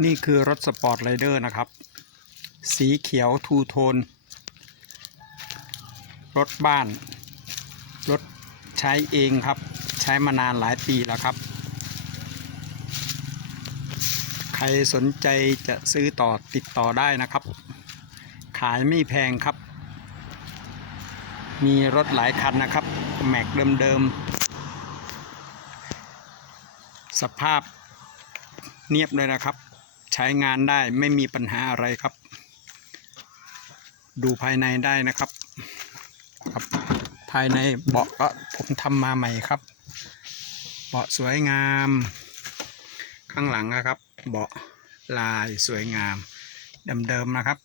นี่คือรถสปอร์ตไรเดอร์นะครับ สีเขียวทูโทน รถบ้าน รถใช้เองครับ ใช้มานานหลายปีแล้วครับ ใครสนใจจะซื้อต่อติดต่อได้นะครับ ขายไม่แพงครับ มีรถหลายคันนะครับ แม็กเดิมๆ สภาพเนียบเลยนะครับ ใช้งานได้ไม่มีปัญหาอะไรครับ ดูภายในได้นะครับครับ ภายในเบาะก็ผมทำมาใหม่ครับ เบาะสวยงาม ข้างหลังนะครับ เบาะลายสวยงามเดิมๆนะครับ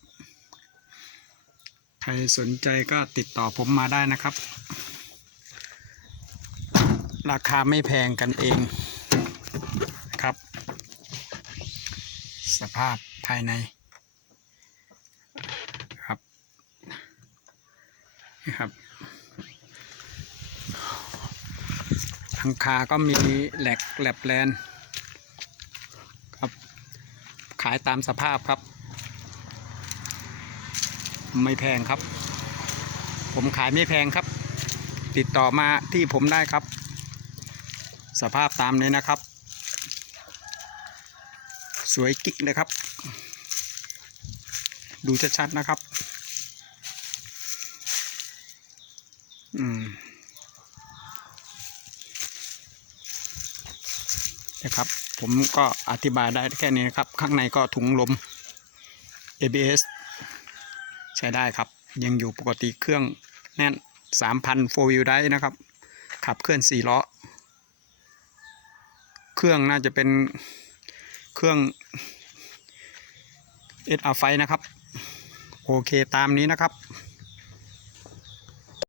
ใครสนใจก็ติดต่อผมมาได้นะครับ ราคาไม่แพงกันเองครับ สภาพภายในครับนี่ครับทางคาก็มีแหลกแหลบแลนครับ ขายตามสภาพครับ ไม่แพงครับ ผมขายไม่แพงครับ ติดต่อมาที่ผมได้ครับ สภาพตามนี้นะครับ วยกิ๊กเลยครับ ดูชัดๆนะครับ อืมนะครับ ผมก็อธิบายได้แค่นี้นะครับ ข้างในก็ถุงลม ABS ใช้ได้ครับ ยังอยู่ปกติเครื่องแน่น 3,000 4 wheel ได้นะครับ ขับเคลื่อน 4 ล้อ เครื่องน่าจะเป็น เครื่อง SR ไฟนะครับ โอเคตามนี้นะครับ